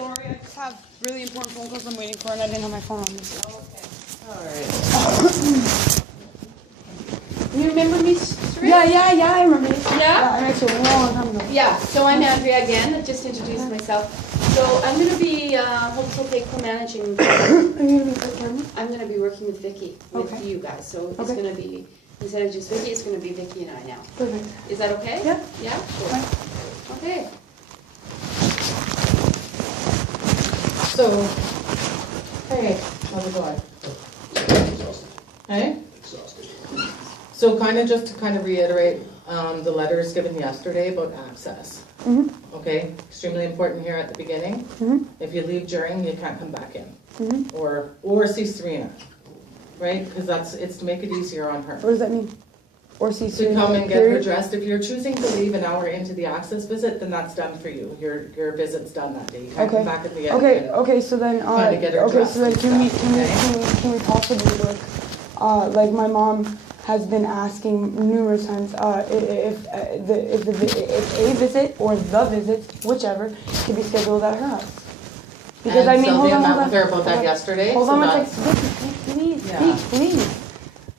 sorry, I just have really important phone calls I'm waiting for, and I didn't have my phone on me. Okay. All right. You remember me, Serena? Yeah, I remember you. Yeah? I met you a long time ago. Yeah, so I'm Andrea again. I just introduced myself. So I'm going to be, hopefully co-managing. Are you going to be for camera? I'm going to be working with Vicky, with you guys. So it's going to be, instead of just Vicky, it's going to be Vicky and I now. Perfect. Is that okay? Yeah. Yeah? Cool. Fine. Okay. So, hey, how's it going? Exhausted. Hey? Exhausted. So just to reiterate the letters given yesterday about access. Mm-hmm. Okay, extremely important here at the beginning. Mm-hmm. If you leave during, you can't come back in. Mm-hmm. Or see Serena, right? Because it's to make it easier on her. What does that mean? Or see To come and get her dressed. If you're choosing to leave an hour into the access visit, then that's done for you. Your visit's done that day. You can't come back at the end. Okay. So then, Trying to get her dressed so then, and can we possibly look? Like my mom has been asking numerous times if a visit or the visit, whichever, can be scheduled at her house. Because and Sylvia hold met on, with her about that yesterday. Hold so on that's, one second, please, Yeah. please.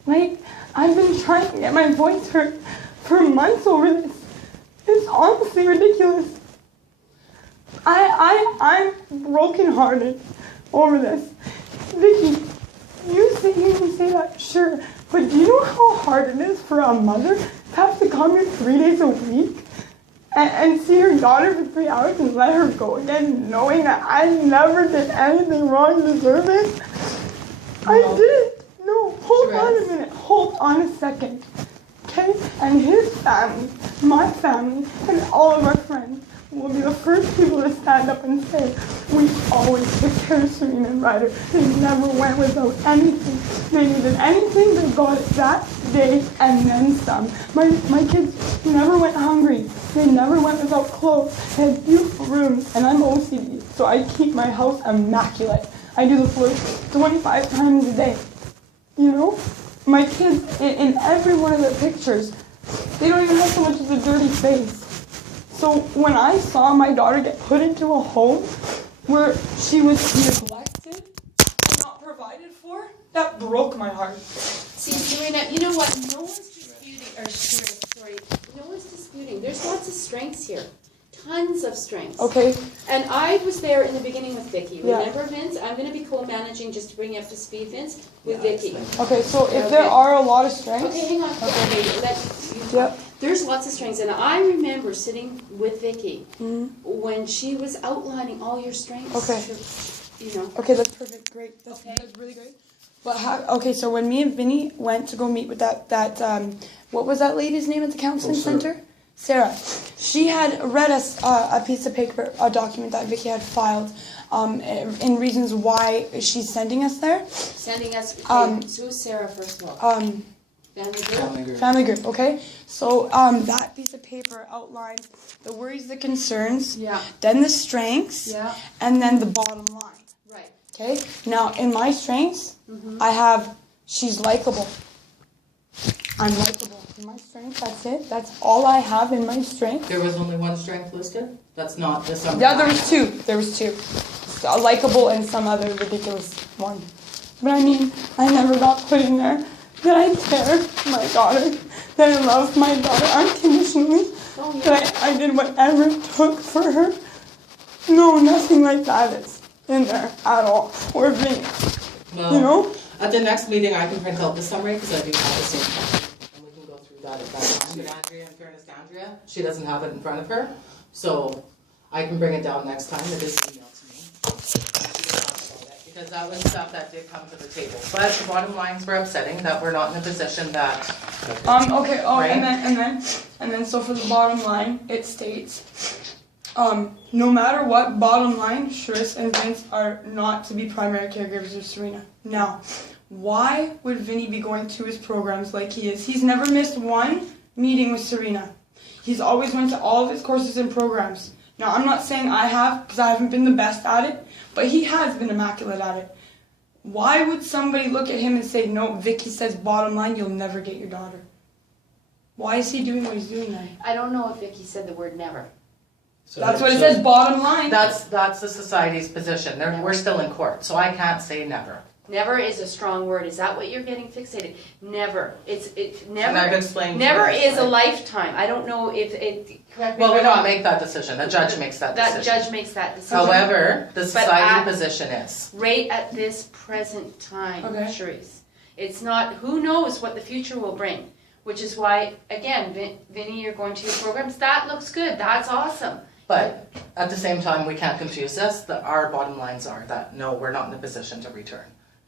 Like, I've been trying to get my voice heard for months over this. It's honestly ridiculous. I'm brokenhearted over this. Vicky, you say that, sure, but do you know how hard it is for a mother to have to come here 3 days a week and see her daughter for 3 hours and let her go again, knowing that I never did anything wrong to deserve it? I didn't. No, hold on a minute. Hold on a second. Okay? And his family, my family, and all of our friends will be the first people to stand up and say, we always took care of Serena and Ryder. They never went without anything. They needed anything, they got it that day and then some. My kids never went hungry. They never went without clothes. They had beautiful rooms, and I'm OCD, so I keep my house immaculate. I do the floors 25 times a day. You know? My kids, in every one of their pictures, they don't even have so much as a dirty face. So when I saw my daughter get put into a home where she was neglected and not provided for, that broke my heart. See, Serena, you know what? No one's disputing. There's lots of strengths here. Tons of strengths. Okay. And I was there in the beginning with Vicky. Yeah. Remember, Vince? I'm going to be co-managing, just to bring you up to speed, Vince, with Vicky. Okay, so if there are a lot of strengths... Okay, hang on. Yep. There's lots of strengths. And I remember sitting with Vicky when she was outlining all your strengths. Okay. You know. Okay, that's perfect. Great. That's really great. But okay, so when me and Vinny went to go meet with that what was that lady's name at the counseling center? Sarah. She had read us a piece of paper, a document that Vicky had filed, in reasons why she's sending us there. Sending us. So who's Sarah first of all? Family group. Okay. So that piece of paper outlines the worries, the concerns. Yeah. Then the strengths. Yeah. And then the bottom line. Right. Okay. Now in my strengths, I have she's likable. I'm likable. In my strength, that's it. That's all I have in my strength. there was only one strength listed? That's not the sum. Yeah, there was two. So, likable and some other ridiculous one. But I mean, I never got put in there that I care for my daughter, that I love my daughter unconditionally, that I did whatever it took for her. No, nothing like that is in there at all. Or being, Well, you know? At the next meeting, I can print out the summary because I do have the same copy. And we can go through that at that time. But Andrea, in fairness to Andrea, she doesn't have it in front of her. So I can bring it down next time. It is emailed to me. She can talk about it, because that was stuff that did come to the table. But the bottom lines were upsetting, that we're not in a position that... Okay, Right? and then so for the bottom line, it states, no matter what, bottom line, Sharice and Vince are not to be primary caregivers of Serena. Now, why would Vinny be going to his programs like he is? He's never missed one meeting with Serena. He's always went to all of his courses and programs. Now, I'm not saying I have, because I haven't been the best at it, but he has been immaculate at it. Why would somebody look at him and say, no, Vicky says bottom line, you'll never get your daughter? Why is he doing what he's doing then? I don't know if Vicky said the word never. That's what it says, bottom line. That's the society's position. We're still in court, so I can't say never. Never is a strong word. Is that what you're getting fixated? Never. It's never. And I've explained. Never is a lifetime. I don't know if it. Correct me Well, if we I'm don't wrong. make that decision. The judge makes that decision. That judge makes that decision. However, the society at- position is. Right at this present time, Okay. Charisse. It's not. Who knows what the future will bring? Which is why, again, Vinny, you're going to your programs. That looks good. That's awesome. But at the same time, we can't confuse this. Our bottom lines are that no, we're not in a position to return.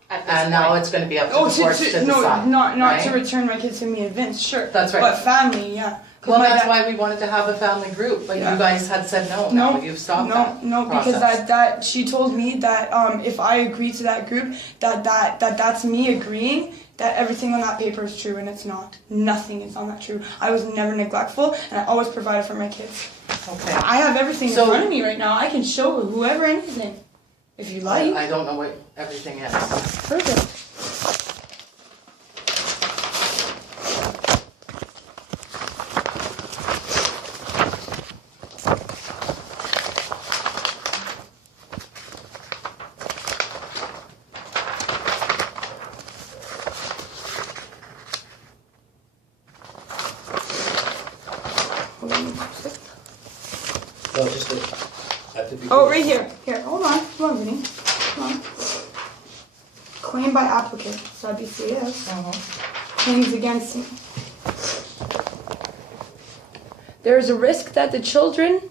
At this And now point. it's going to be up to the courts to decide. not right? to return my kids to me and Vince, sure. That's right. But family, yeah. 'Cause Well, my that's dad- why we wanted to have a family group, but Yeah. you guys had said no. No, Now you've stopped that no, because process. that she told me that if I agree to that group, that's me agreeing that everything on that paper is true, and it's not. Nothing is on that true. I was never neglectful, and I always provided for my kids. Okay. I have everything So- in front of me right now. I can show whoever anything, if you like. I don't know what everything is. Perfect. No, just at the beginning. Oh, right here. Here, hold on, Vinny. Come on. Claim by applicant, so that'd be 3S. Claims against me. There is a risk that the children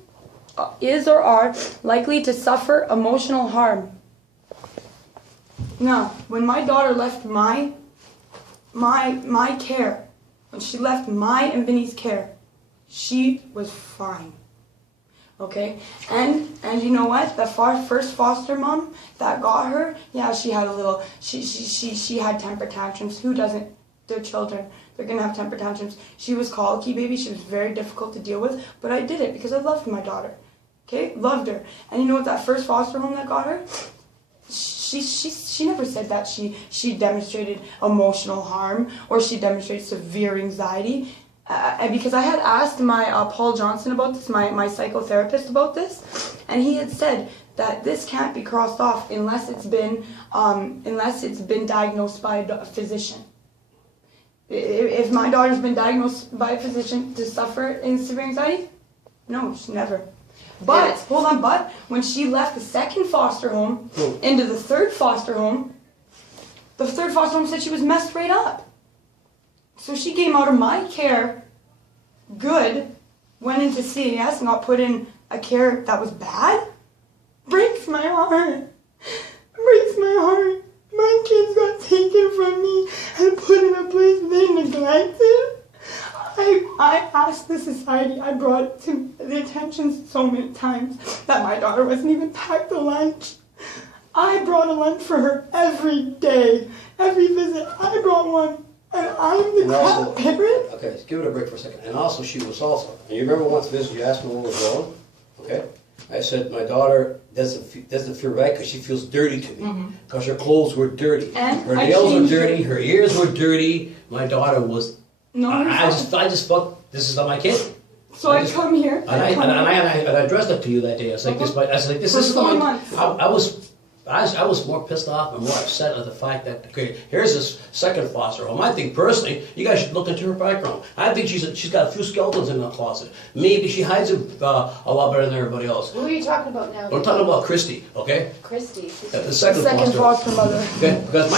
is or are likely to suffer emotional harm. Now, when my daughter left my care, when she left my and Vinny's care, she was fine. Okay, and you know what? The first foster mom that got her, yeah, she had a little. She had temper tantrums. Who doesn't? They're children. They're gonna have temper tantrums. She was colicky, baby. She was very difficult to deal with, but I did it because I loved my daughter. Okay, loved her. And you know what? That first foster home that got her, she never said that she demonstrated emotional harm or she demonstrated severe anxiety. Because I had asked my Paul Johnson about this, my psychotherapist about this, and he had said that this can't be crossed off unless it's been diagnosed by a physician. If my daughter's been diagnosed by a physician to suffer in severe anxiety, no, she never. But hold on, but when she left the second foster home into the third foster home, the third foster home said she was messed right up. So she came out of my care good, went into CAS and got put in a care that was bad. Breaks my heart. Breaks my heart. My kids got taken from me and put in a place they neglected. I asked the society, I brought it to the attention so many times that my daughter wasn't even packed a lunch. I brought a lunch for her every day, every visit. I brought one. And I'm the crap parent? Okay, give it a break for a second. And also, she was also, and you remember once visit, you asked me what was wrong? Okay? I said, my daughter doesn't feel right because she feels dirty to me. Because her clothes were dirty. And her nails were dirty, her ears were dirty. My daughter was, No, I just felt, this is not my kid. So I come here. And I addressed it to you that day. I was like, this is For 4 not months. I was more pissed off and more upset at the fact that, okay, here's this second foster home. I think personally, you guys should look into her background. I think she's got a few skeletons in the closet. Maybe she hides it a lot better than everybody else. Who are you talking about now? I'm talking about Christy, okay? Christy. The second foster mother. Okay, because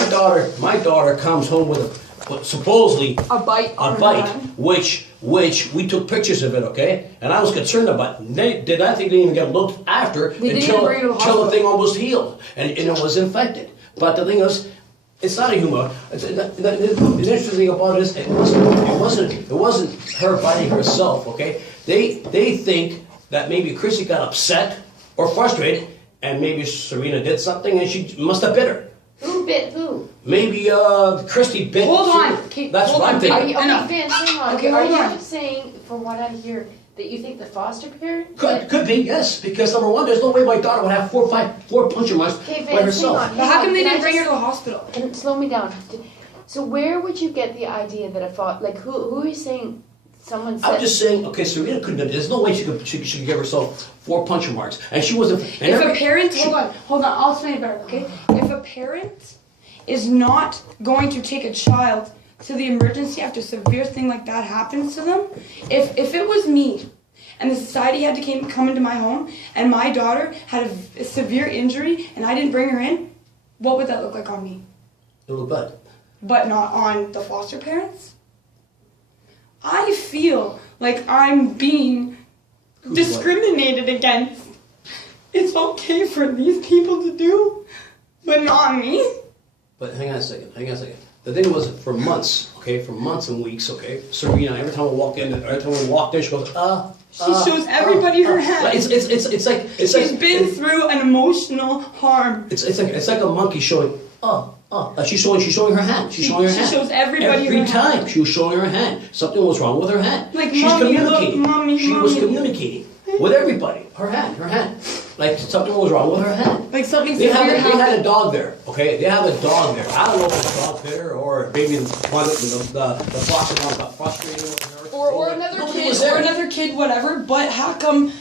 my daughter comes home with supposedly A bite on her hand. which we took pictures of it, okay? And I was concerned about it. I didn't even get looked after until the thing almost healed and it was infected. But the thing is, it's not a humor. The interesting thing about it is it wasn't her biting herself, okay? They think that maybe Chrissy got upset or frustrated and maybe Serena did something and she must have bit her. Who bit who? Maybe Christy bit. Hold on. That's what I'm thinking. Okay, Vince, hang on. Okay, Are hold on. you saying, from what I hear, that you think the foster parent? Could be, yes. Because number one, there's no way my daughter would have four puncture marks Okay, by Vince, herself. hang on. But how come they Can I didn't bring her just- to the hospital? And slow me down. So where would you get the idea that who are you saying Someone said. I'm just saying, okay, Serena couldn't, there's no way she could give herself 4 puncher marks. And she wasn't, and If a parent, hold on, I'll explain it better, okay? If a parent is not going to take a child to the emergency after a severe thing like that happens to them, if it was me, and the society had to come into my home, and my daughter had a severe injury, and I didn't bring her in, what would that look like on me? it was bad. But not on the foster parents? I feel like I'm being discriminated against. It's okay for these people to do, but not me. But hang on a second. The thing was, for months and weeks, okay, Serena, every time we walked in, she goes, She shows everybody her hand. It's like She's been through an emotional harm. It's like a monkey showing, she's showing her hand. She's showing her hand. She shows everybody every her time hand. she was showing her hand. Something was wrong with her hand. Like, she's mommy, communicating. look, mommy, she was mommy. communicating with everybody. Her hand. Like something was wrong with her hand. Like something They severe happened. had a dog there, okay? They have a dog there. I don't know if it's a dog there or maybe the foster mom got frustrated with her. Or another kid, whatever. But how come?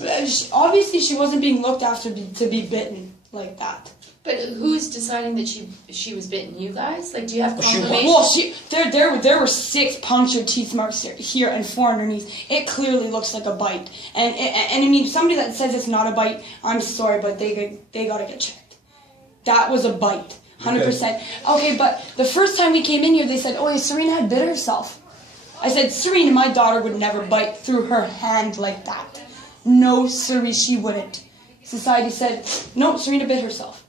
Obviously, she wasn't being looked after to be bitten like that. But who's deciding that she was bitten? You guys? Like, do you have confirmation? Well, there were 6 punctured teeth marks here and 4 underneath. It clearly looks like a bite. And I mean, somebody that says it's not a bite, I'm sorry, but they gotta get checked. That was a bite, 100%. Okay, but the first time we came in here, they said, "Oh, Serena had bit herself." I said, "Serena, my daughter would never bite through her hand like that. No, siree, she wouldn't." Society said, "No, Serena bit herself."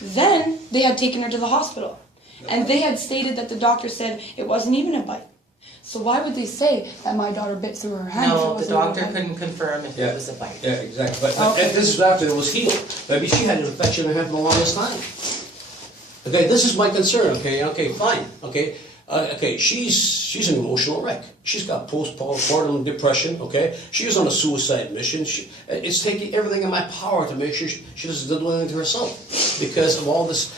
Then they had taken her to the hospital, and they had stated that the doctor said it wasn't even a bite. So why would they say that my daughter bit through her hand? No, the doctor couldn't confirm if it was a bite. Yeah, exactly. But this is after it was healed. Maybe she had an infection in her hand for the longest time. Okay, this is my concern. Okay, fine. Okay, she's an emotional wreck. She's got postpartum depression, okay? She was on a suicide mission. It's taking everything in my power to make sure she doesn't do anything to herself because of all this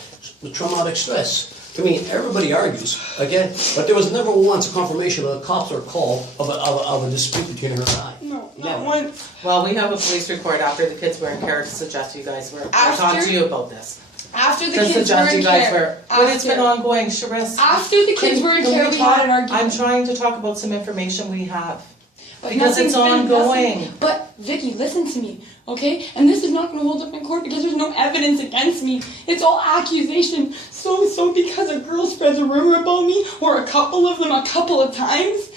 traumatic stress. I mean, everybody argues, again, but there was never once a confirmation that the cops are called of a dispute between her and I. No, not once. Well, we have a police report after the kids were in care to suggest you guys were. I talked to you about this. After the kids were in care. But it's been ongoing, Charisse. After the kids were in care, we had an argument. I'm trying to talk about some information we have. But because it's ongoing. But Vicky, listen to me, okay? And this is not going to hold up in court because there's no evidence against me. It's all accusation. So because a girl spreads a rumor about me, or a couple of them a couple of times,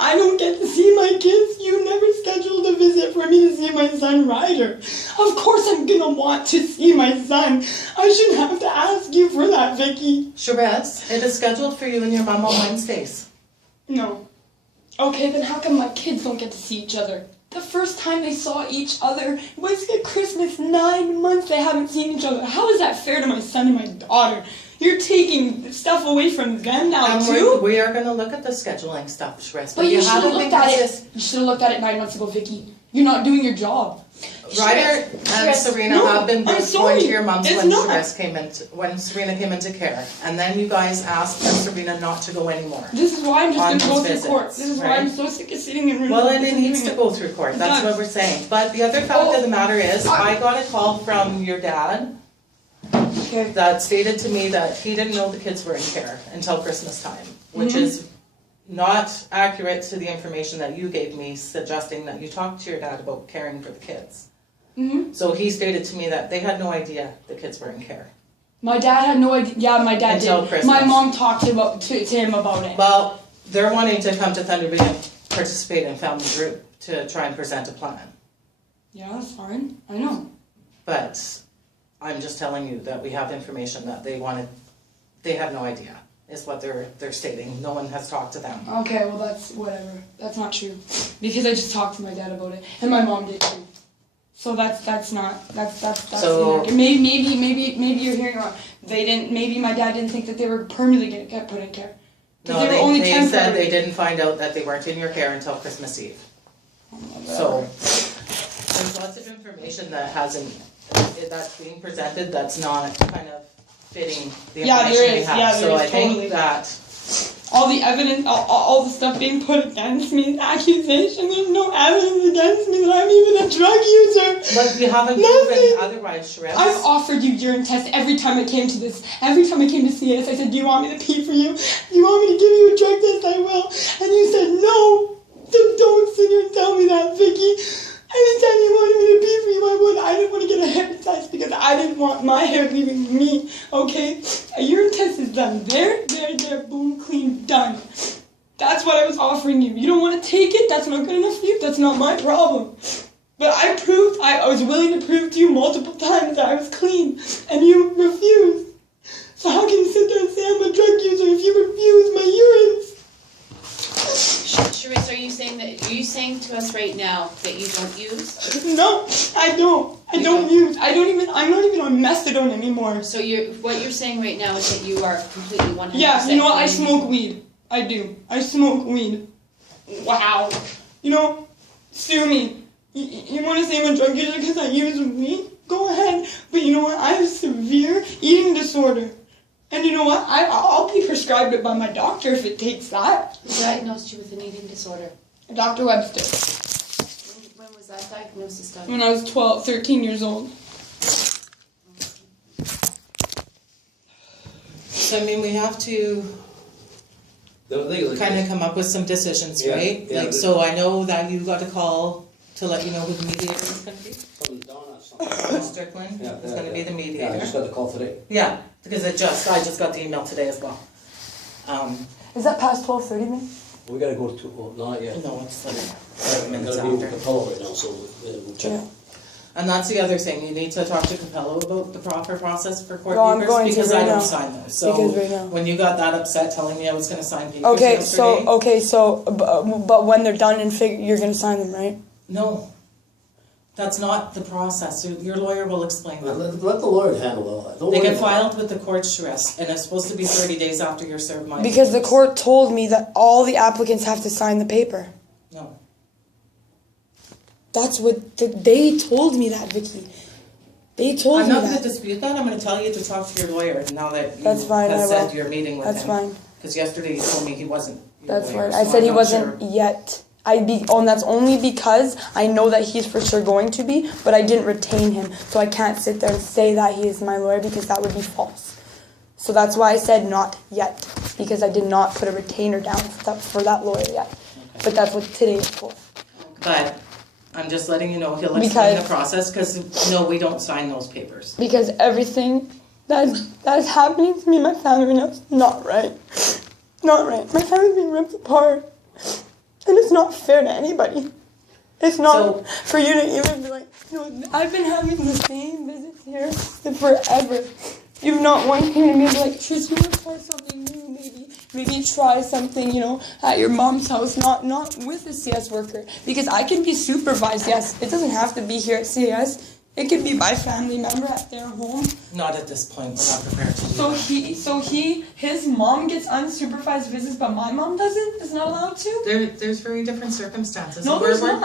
I don't get to see my kids. You never scheduled a visit for me to see my son Ryder. Of course I'm gonna want to see my son. I shouldn't have to ask you for that, Vicky. Charisse, it is scheduled for you and your mom on Wednesdays. No. Okay, then how come my kids don't get to see each other? The first time they saw each other was at Christmas. 9 months they haven't seen each other. How is that fair to my son and my daughter? You're taking stuff away from them now, too? We are going to look at the scheduling stuff, Charisse. But you should have looked at it. You should have looked at it 9 months ago, Vicky. You're not doing your job. Ryder and Serena have been going to your mom's when Serena came into care. And then you guys asked Serena not to go anymore. This is why I'm just going to go through court. This is why I'm so sick of sitting in rooms. Well, and it needs to go through court. That's what we're saying. But the other fact of the matter is, I got a call from your dad that stated to me that he didn't know the kids were in care until Christmas time, which is not accurate to the information that you gave me, suggesting that you talked to your dad about caring for the kids. So he stated to me that they had no idea the kids were in care. My dad had no idea. Yeah, my dad until did. Christmas. My mom talked to him about it. Well, they're wanting to come to Thunderbays and participate in family group to try and present a plan. Yeah, that's fine. I know. But I'm just telling you that we have information that they have no idea, is what they're stating. No one has talked to them. Okay, well that's whatever. That's not true. Because I just talked to my dad about it. And my mom did too. So that's so maybe you're hearing wrong. Maybe my dad didn't think that they were permanently going to get put in care. No, they said they didn't find out that they weren't in your care until Christmas Eve. So there's lots of information that's being presented that's not kind of fitting the information we have. So I think that all the evidence, all the stuff being put against me, the accusation, there's no evidence against me that I'm even a drug user. But you haven't proven otherwise, Shrez. I've offered you urine tests every time I came to this. Every time I came to CS, I said, do you want me to pee for you? Do you want me to give you a drug test? I will. And you said, no. Don't sit here and tell me that, Vicky. Anytime you wanted me to pee for you, I would. I didn't want to get a hair test because I didn't want my hair leaving me, okay? A urine test is done. There, boom, clean, done. That's what I was offering you. You don't want to take it? That's not good enough for you? That's not my problem. But I was willing to prove to you multiple times that I was clean, and you refused. So how can you sit there and say I'm a drug user if you refuse my urines? Charisse, are you saying to us right now that you don't use? No, I don't. I don't use. I'm not even on methadone anymore. So what you're saying right now is that you are completely 100%. Yeah, you know what? I smoke weed. I do. I smoke weed. Wow. You know, sue me. You want to say I'm a drug user because I use weed? Go ahead. But you know what? I have severe eating disorder. And you know what? I'll be prescribed it by my doctor if it takes that. Who diagnosed you with an eating disorder? Dr. Webster. When was that diagnosis done? When I was 13 years old. So, I mean, we have to kind of come up with some decisions, right? Yeah, like, so I know that you got a call to let you know who the mediator is going to be. Strickland is going to be the mediator. Yeah, I just got the call today. Yeah, because I just got the email today as well. Is that past 12:30 then? We gotta go to, not yet. No, it's like I'm 7 minutes gonna be with after. Capello right now, so we'll check. Yeah. And that's the other thing, you need to talk to Capello about the proper process for court No, I'm papers going to because right I don't now. sign those. So Because right now. when you got that upset telling me I was going to sign papers Okay, yesterday. but when they're done and you're gonna sign them, right? No. That's not the process. Your lawyer will explain that. Let the lawyer handle all that. Don't They worry get about filed with the court stress, and it's supposed to be 30 days after you're served my Because the papers. court told me that all the applicants have to sign the paper. No. That's what they told me that, Vicky. They told I'm me not going that. to dispute that. I'm going to tell you to talk to your lawyer now that you That's fine, have I said will. you're meeting with That's him. fine. Because yesterday you told me he wasn't your That's lawyer, fine. I so said I'm he not wasn't sure. yet. And that's only because I know that he's for sure going to be, but I didn't retain him. So I can't sit there and say that he is my lawyer because that would be false. So that's why I said not yet, because I did not put a retainer down for that lawyer yet. Okay. But that's what today is for. But I'm just letting you know he'll explain the process because no, we don't sign those papers. Because everything that is happening to me, my family right now, is not right. Not right. My family's being ripped apart. And it's not fair to anybody. It's not for you to even be like, you know, I've been having the same visits here forever. You've not once came to me and be like, Trish, you want to try something new, maybe try something, you know, at your mom's house, not with a CS worker. Because I can be supervised, yes. It doesn't have to be here at CS. It could be by family member at their home. Not at this point. We're not prepared to do that. His mom gets unsupervised visits, but my mom doesn't? Is not allowed to? There's very different circumstances. No, there's not.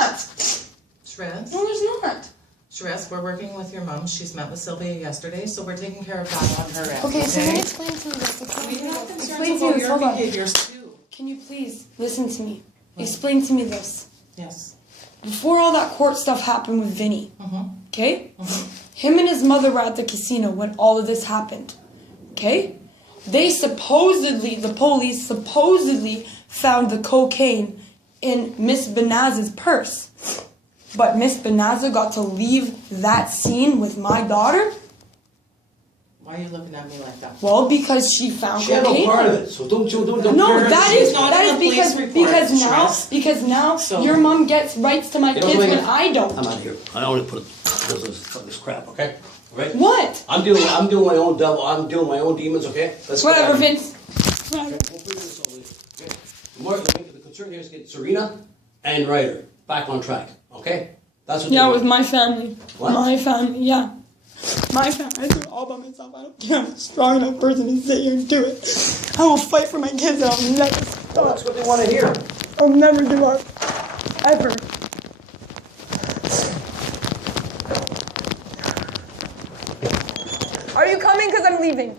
Shrez? No, there's not. Shrez, we're working with your mom. She's met with Sylvia yesterday, so we're taking care of that on her end. Okay, so then explain to me this. We have Explain concerns to me about this. your Hold on. behaviors too. Can you please listen to me? Explain to me this. Yes. Before all that court stuff happened with Vinny, okay? Him and his mother were at the casino when all of this happened, okay? The police supposedly found the cocaine in Miss Benaz's purse. But Miss Benaza got to leave that scene with my daughter. Why are you looking at me like that? Well, because she found She had no cocaine. part of it, so don't. No, She's that is not in the police report, because now So- your mom gets rights to my You know kids what, when Megan? I don't. I'm out of here. I don't want to put this crap, okay? Right? What? I'm doing my own devil. I'm doing my own demons, okay? Let's get Whatever, out of here. Vince. Whatever. Okay, we'll figure this out later, okay? The concern here is get Serena and Ryder back on track, okay? That's what. Yeah, they with want. my family. What? My family, yeah. My family. I do it all by myself. I don't think I'm a strong enough person to sit here and do it. I will fight for my kids and I'll never Well, stop. that's what they want to hear. I'll never give up. Ever. Are you coming? Because I'm leaving.